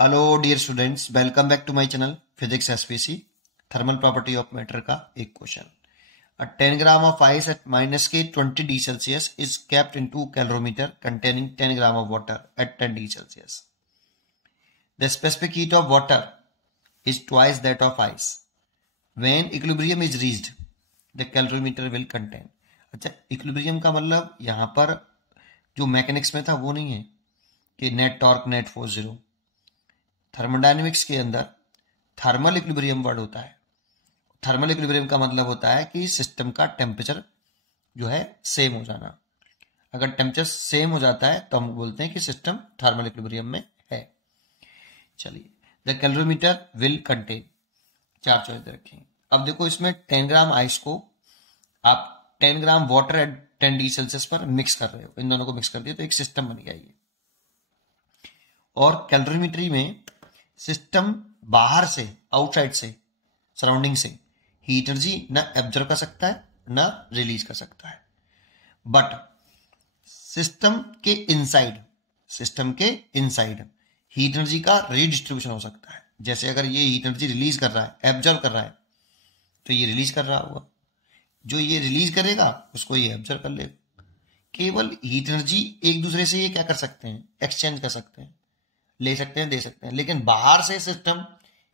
Hello dear students, welcome back to my channel physics SPC. Thermal property of matter का एक क्वेश्चन। A 10 gram of ice at minus K 20 D Celsius is kept in 2 calorimeter containing 10 gram of water at 10 D Celsius. The specific heat of water is twice that of ice. When equilibrium is reached, the calorimeter will contain. अच्छा, equilibrium का मतलब यहाँ पर जो mechanics में था वो नहीं है कि net torque net force zero. Thermodynamics के अंदर थर्मल इक्विलिब्रियम वर्ड होता है। थर्मल इक्विलिब्रियम का मतलब होता है कि सिस्टम का टेम्परेचर जो है सेम हो जाना। अगर टेम्परेचर सेम हो जाता है तो हम बोलते हैं कि सिस्टम थर्मल इक्विलिब्रियम में है। चलिए, द कैलोरीमीटर विल कंटेन, चार चॉइस रखें। अब देखो, इसमें 10 ग्राम आइस को आप 10 gram water at 10 degree Celsius पर मिक्स कर रहे हो। इन दोनों को मिक्स कर दिया तो एक सिस्टम बन गया ये। और कैलोरीमेट्री में सिस्टम बाहर से, आउटसाइड से, सराउंडिंग से हीट एनर्जी ना एब्जॉर्ब कर सकता है ना रिलीज कर सकता है। बट सिस्टम के इनसाइड हीट एनर्जी का रीडिस्ट्रीब्यूशन हो सकता है। जैसे अगर ये हीट एनर्जी रिलीज कर रहा है, एब्जॉर्ब कर रहा है, तो ये रिलीज कर रहा होगा। जो ये रिलीज करेगा उसको ये एब्जॉर्ब कर लेगा। केवल हीट एनर्जी एक दूसरे से ये क्या कर सकते हैं, एक्सचेंज कर सकते हैं, ले सकते हैं, दे सकते हैं। लेकिन बाहर से सिस्टम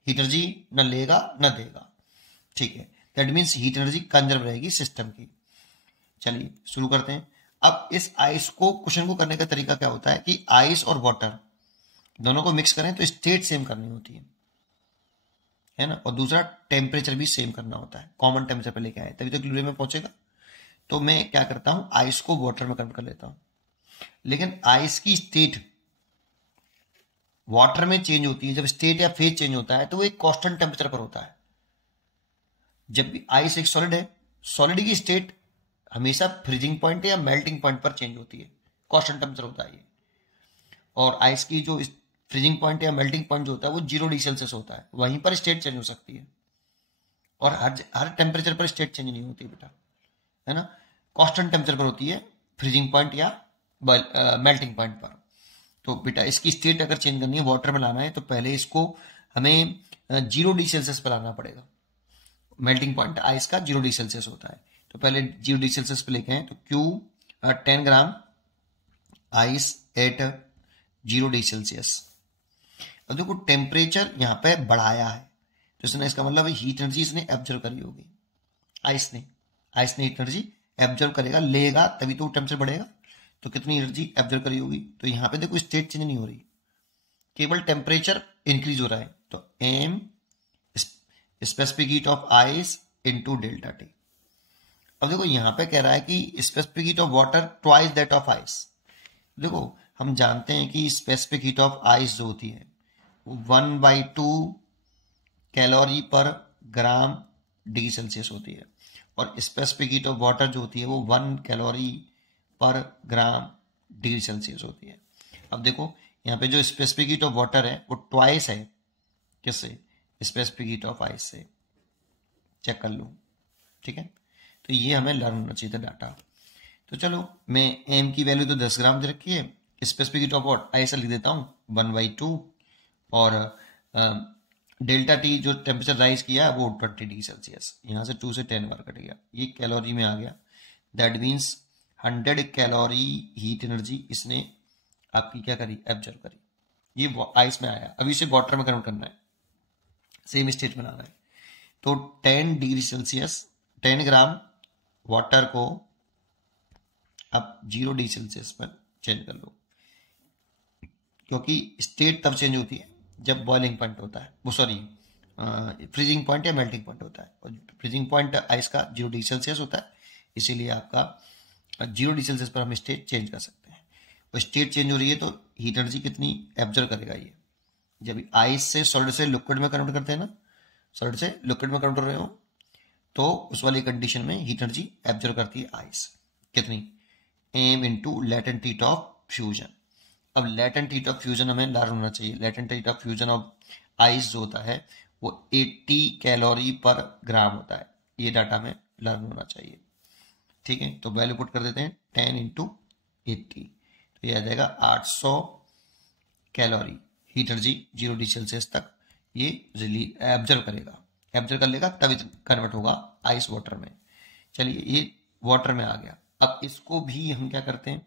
हीट एनर्जी न लेगा न देगा। ठीक है, that means heat energy conserve रहेगी सिस्टम की। चलिए शुरू करते हैं। अब इस आइस को, क्वेश्चन को करने का तरीका क्या होता है कि आइस और वाटर दोनों को मिक्स करें तो स्टेट सेम करनी होती है ना। और दूसरा टेम्परेचर भी सेम करना होता है, कॉमन टेम्परेचर पे लेके आए तभी तो इक्विलिब्रियम में पहुंचेगा। तो मैं क्या करता हूं, आइस को वाटर में कन्वर्ट कर लेता हूं। लेकिन आइस की स्टेट वाटर में चेंज होती है। जब स्टेट या फेज चेंज होता है तो वो एक कांस्टेंट टेम्परेचर पर होता है। जब भी आइस एक सॉलिड है, सॉलिड की स्टेट हमेशा फ्रीजिंग पॉइंट या मेल्टिंग पॉइंट पर चेंज होती है, कांस्टेंट टेम्परेचर होता है ये। और आइस की जो फ्रीजिंग पॉइंट या मेल्टिंग पॉइंट जो होता है वो 0 डिग्री सेल्सियस होता है, वहीं पर स्टेट चेंज हो सकती है। और हर टेम्परेचर पर स्टेट चेंज नहीं होती बेटा, है ना। कांस्टेंट टेम्परेचर पर होती है, फ्रीजिंग पॉइंट या मेल्टिंग पॉइंट पर। तो बेटा इसकी स्टेट अगर चेंज करनी है, वाटर में लाना है, तो पहले इसको हमें 0 डिग्री सेल्सियस पर लाना पड़ेगा। मेल्टिंग पॉइंट आइस का 0 डिग्री सेल्सियस होता है, तो पहले 0 डिग्री सेल्सियस पे लेके हैं। तो Q 10 gram ice eight 0 degree Celsius. अब देखो टेम्परेचर यहाँ पे बढ़ाया है, तो इसने, इसका मतलब हीट एनर्जी इसने एब्जॉर्व करी होगी। आइस ने हीट एनर्जी एब्जॉर्व करेगा, लेगा, तभी तो टेम्परेचर बढ़ेगा। तो कितनी एनर्जी एब्जॉर्व करी होगी। तो यहाँ पे देखो स्टेट चेंज नहीं हो रही, केवल टेम्परेचर इंक्रीज हो रहा है। तो m specific heat of ice into delta t. अब देखो यहाँ पे कह रहा है कि specific heat of water twice that of ice. देखो हम जानते हैं कि स्पेसिफिक हीट ऑफ आइस जो होती है 1/2 कैलोरी पर ग्राम डिग्री सेल्सियस होती है, और स्पेसिफिक हीट ऑफ वाटर जो होती है वो 1 कैलोरी पर ग्राम डिग्री सेल्सियस होती है। अब देखो यहाँ पे जो स्पेसिफिक हीट ऑफ वाटर है वो ट्वाइस है, किससे, स्पेसिफिक हीट ऑफ आइस से। चेक कर लो, ठीक है। तो ये हमें लर्न होना चाहिए था डाटा। तो चलो, मैं एम की वैल्यू तो 10 ग्राम दे रखी है, स्पेसिफिक हीट ऑफ आइस लिख देता हूँ 1/2, और डेल्टा टी जो टेम्परेचर राइज किया वो 20 डिग्री सेल्सियस। यहाँ से 2 से 10 बार कट गया, ये कैलोरी में आ गया। That means 100 calorie heat energy इसने आपकी क्या करी, एब्जॉर्व करी। ये आइस में आया, अभी इसे वाटर में कन्वर्ट करना है, सेम स्टेट में लाना है। तो 10 डिग्री सेल्सियस, 10 ग्राम वाटर को आप 0 डिग्री सेल्सियस पर चेंज कर लो, क्योंकि स्टेट तब चेंज होती है जब बॉइलिंग पॉइंट होता है, वो सॉरी फ्रीजिंग पॉइंट या मेल्टिंग पॉइंट होता है। और फ्रीजिंग पॉइंट आइस का 0 डिग्री सेल्सियस होता है, इसीलिए आपका 0 डिग्री सेल्सियस पर हम स्टेट चेंज कर सकते हैं। और स्टेट चेंज हो रही है तो हीट एनर्जी कितनी एब्जॉर्व करेगा ये। जब आइस से सॉलिड से लिक्विड में कन्वर्ट करते हैं ना, सॉलिड से लिक्विड में कन्वर्ट कर रहे हो, तो उस वाली कंडीशन में हीट एनर्जी एब्जॉर्व करती है आइस। कितनी, m into latent heat of fusion. अब लेटेंट हीट ऑफ फ्यूजन हमें लर्न होना चाहिए। Latent heat of fusion of ice जो होता है वो 80 कैलोरी पर ग्राम होता है। ये डाटा में लर्न होना चाहिए, ठीक है। तो वैल्यू पुट कर देते हैं 10 इंटू 80, तो ये आ जाएगा 800 calorie heat energy 0 degree Celsius तक ये एब्जर्व करेगा, एब्जर्व कर लेगा, तब कन्वर्ट होगा आइस वाटर में। चलिए ये वाटर में आ गया। अब इसको भी हम क्या करते हैं,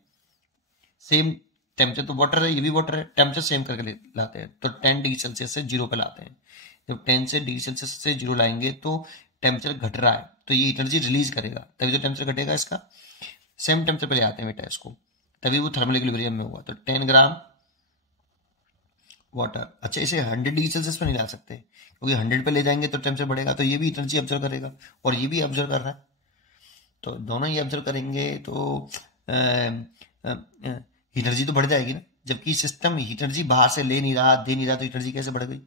सेम टेम्परेचर, तो वाटर है, ये भी वाटर है, टेम्परेचर सेम करके लाते हैं। तो 10 डिग्री सेल्सियस से 0 पे लाते हैं। जब 10 से डिग्री सेल्सियस से 0 लाएंगे तो टेम्परेचर घट रहा है, तो ये एनर्जी रिलीज करेगा, तभी तो टेम्परेचर घटेगा इसका। सेम टेम्परेचर पे ले आते हैं बेटा इसको, तभी वो थर्मल इक्विलिब्रियम में हुआ। तो 10 ग्राम वाटर, अच्छा इसे 100 डिग्री सेल्सियस पे नहीं ला सकते, क्योंकि 100 पे ले जाएंगे तो टेम्परेचर बढ़ेगा, तो ये भी एनर्जी ऑब्जर्व करेगा और ये भी ऑब्जर्व कर रहा है, तो दोनों ही ऑब्जर्व करेंगे तो एनर्जी तो बढ़ जाएगी ना। जबकि सिस्टम एनर्जी बाहर से ले नहीं रहा, दे नहीं रहा, तो एनर्जी कैसे बढ़ गई?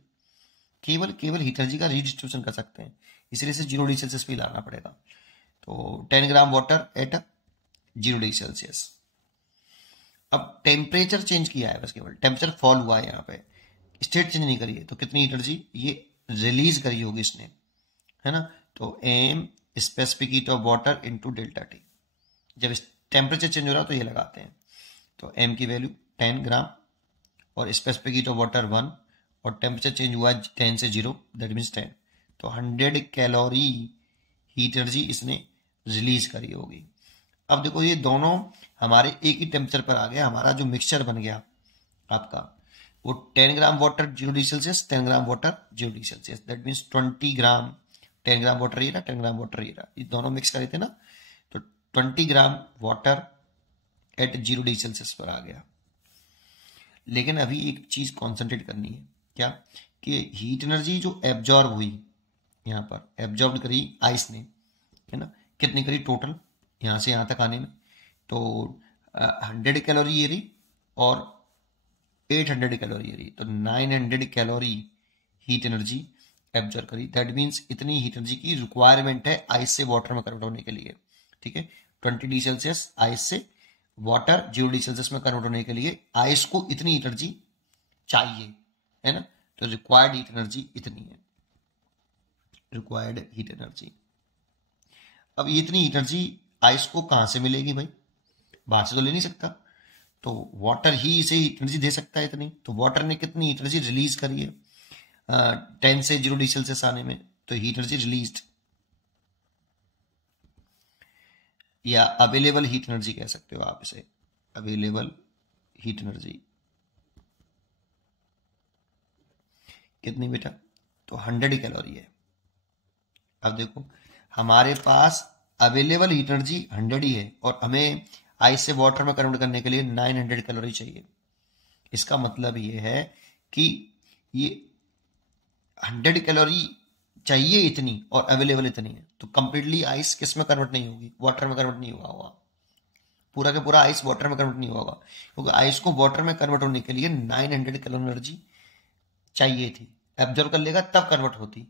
केवल एनर्जी का रीडिस्ट्रीब्यूशन कर सकते हैं, इसलिए से 0 डिग्री सेल्सियस पे लाना पड़ेगा। तो 10 gram water at 0 degree Celsius. अब टेम्परेचर चेंज किया है, बस केवल टेम्परेचर फॉल हुआ है, यहाँ पे स्टेट चेंज नहीं करी है, तो कितनी एनर्जी ये रिलीज करी होगी इसने, है ना। तो m specific heat of water into delta t. जब टेम्परेचर चेंज हो रहा है तो ये लगाते हैं, तो एम की वैल्यू 10 ग्राम और स्पेसिफिक हीट ऑफ वाटर 1 और टेम्परेचर चेंज हुआ 10 से 0, दैट मीन्स 10, तो 100 कैलोरी हीट एनर्जी इसने रिलीज करी होगी। अब देखो ये दोनों हमारे एक ही टेम्परेचर पर आ गया, हमारा जो मिक्सचर बन गया आपका वो 10 gram water 0 degree Celsius, 10 gram water 0 degree Celsius, that means 20 gram, 10 gram water ये रहा, 10 ग्राम वाटर ये रहा, ये दोनों मिक्स करे थे ना, तो 20 gram water at 0 degree Celsius पर आ गया। लेकिन अभी एक चीज कॉन्सेंट्रेट करनी है, क्या कि हीट एनर्जी जो एब्जॉर्ब हुई, यहाँ पर एब्जॉर्ब करी आइस ने, है ना, कितनी करी टोटल यहाँ से यहाँ तक आने में, तो 100 कैलोरी ये रही और 800 कैलोरी ये रही, तो 900 कैलोरी हीट एनर्जी एब्जॉर्ब करी। दैट मीन्स इतनी हीट एनर्जी की रिक्वायरमेंट है आइस से वाटर में कन्वर्ट होने के लिए, ठीक है। 20 डिग्री सेल्सियस आइस से वाटर 0 डिग्री सेल्सियस में कन्वर्ट होने के लिए आइस को इतनी एनर्जी चाहिए, है ना, तो रिक्वायर्ड हीट एनर्जी इतनी है, रिक्वायर्ड हीट एनर्जी। अब ये इतनी एनर्जी आइस को कहां से मिलेगी भाई? बाहर से तो ले नहीं सकता, तो वाटर ही इसे एनर्जी दे सकता है इतनी। तो वाटर ने कितनी एनर्जी रिलीज करी है 10 से 0 डिग्री सेल्सियस आने में, तो हीट एनर्जी रिलीज्ड या अवेलेबल हीट एनर्जी कह सकते हो आप इसे, अवेलेबल हीट एनर्जी कितनी बेटा? तो 100 कैलोरी है। अब देखो हमारे पास अवेलेबल हीट एनर्जी 100 ही है और हमें आइस से वाटर में कन्वर्ट करने के लिए 900 कैलोरी चाहिए। इसका मतलब ये है कि ये 100 कैलोरी चाहिए इतनी और अवेलेबल इतनी है, तो कंप्लीटली आइस किस में कन्वर्ट नहीं होगी? वाटर में कन्वर्ट नहीं हुआ होगा, पूरा का पूरा आइस वाटर में कन्वर्ट नहीं होगा, क्योंकि आइस को वाटर में कन्वर्ट होने के लिए 900 कैलोरी एनर्जी चाहिए थी, एब्जॉर्व कर लेगा तब कन्वर्ट होती,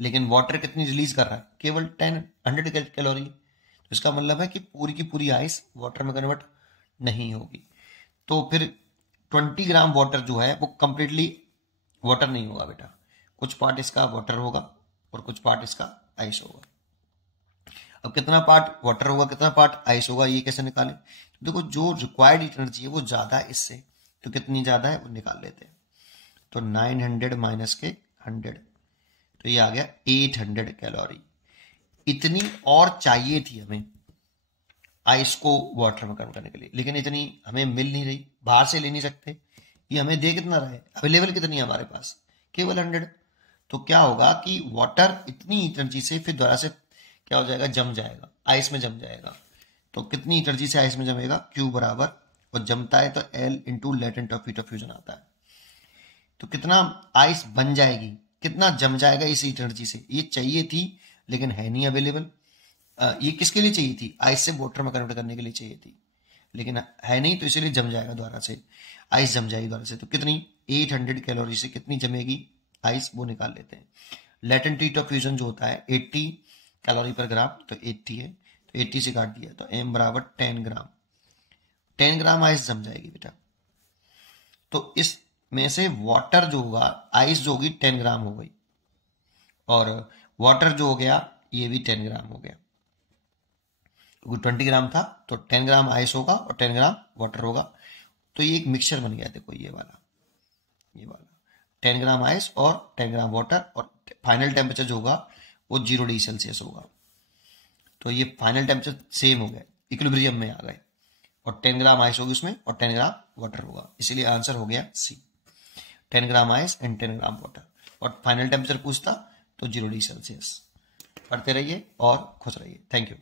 लेकिन वाटर कितनी रिलीज कर रहा है? केवल 100 कैलोरी। तो इसका मतलब है कि पूरी की पूरी आइस वाटर में कन्वर्ट नहीं होगी। तो फिर 20 ग्राम वाटर जो है वो कंप्लीटली वाटर नहीं होगा बेटा, कुछ पार्ट इसका वाटर होगा और कुछ पार्ट इसका आइस होगा। अब कितना पार्ट वाटर होगा कितना पार्ट आइस होगा ये कैसे निकालें? तो देखो जो रिक्वायर्ड एनर्जी है वो ज्यादा है इससे, तो कितनी ज्यादा है वो निकाल लेते हैं। तो 900 माइनस के 100, तो ये आ गया 800 कैलोरी। इतनी और चाहिए थी हमें आइस को वाटर में कन्वर्ट करने के लिए, लेकिन इतनी हमें मिल नहीं रही, बाहर से ले नहीं सकते। ये हमें दे कितना रहा है? अवेलेबल कितनी है हमारे पास? केवल 100। तो क्या होगा कि वाटर इतनी एनर्जी से फिर दोबारा से क्या हो जाएगा? जम जाएगा, आइस में जम जाएगा। तो कितनी एनर्जी से आइस में जमेगा? Q बराबर, और जमता है तो L into latent heat of fusion आता है। तो कितना आइस बन जाएगी, कितना जम जाएगा इस एनर्जी से? ये चाहिए थी लेकिन है नहीं अवेलेबल। ये किसके लिए चाहिए थी? आइस से वाटर में कन्वर्ट करने के लिए चाहिए थी, लेकिन है नहीं, तो इसीलिए जम जाएगा दोबारा से, आइस जम जाएगी दोबारा से। तो कितनी? 800 कैलोरी से कितनी जमेगी आइस, वो निकाल लेते हैं। लेटेंट हीट ऑफ फ्यूजन जो होता है 80 कैलोरी पर ग्राम, तो 80 है, तो 80 से काट दिया, तो M बराबर 10 ग्राम। 10 ग्राम आइस जम जाएगी बेटा। तो इस में से वाटर जो होगा, आइस जो होगी 10 ग्राम हो गई, और वाटर जो हो गया ये भी 10 ग्राम हो गया, क्योंकि 20 ग्राम था तो 10 ग्राम आइस होगा और 10 ग्राम वाटर होगा। तो ये एक मिक्सचर बन गया, देखो ये वाला, ये वाला 10 ग्राम आइस और 10 ग्राम वाटर, और फाइनल टेम्परेचर जो होगा वो 0 डिग्री सेल्सियस होगा। तो ये फाइनल टेम्परेचर सेम हो गए, इक्विलिब्रियम में आ गए, और 10 ग्राम आइस होगी उसमें और 10 ग्राम वाटर होगा, इसीलिए आंसर हो गया सी, 10 gram ice and 10 gram water. और फाइनल टेम्परेचर पूछता तो 0 डिग्री सेल्सियस। पढ़ते रहिए और खुश रहिए। Thank you.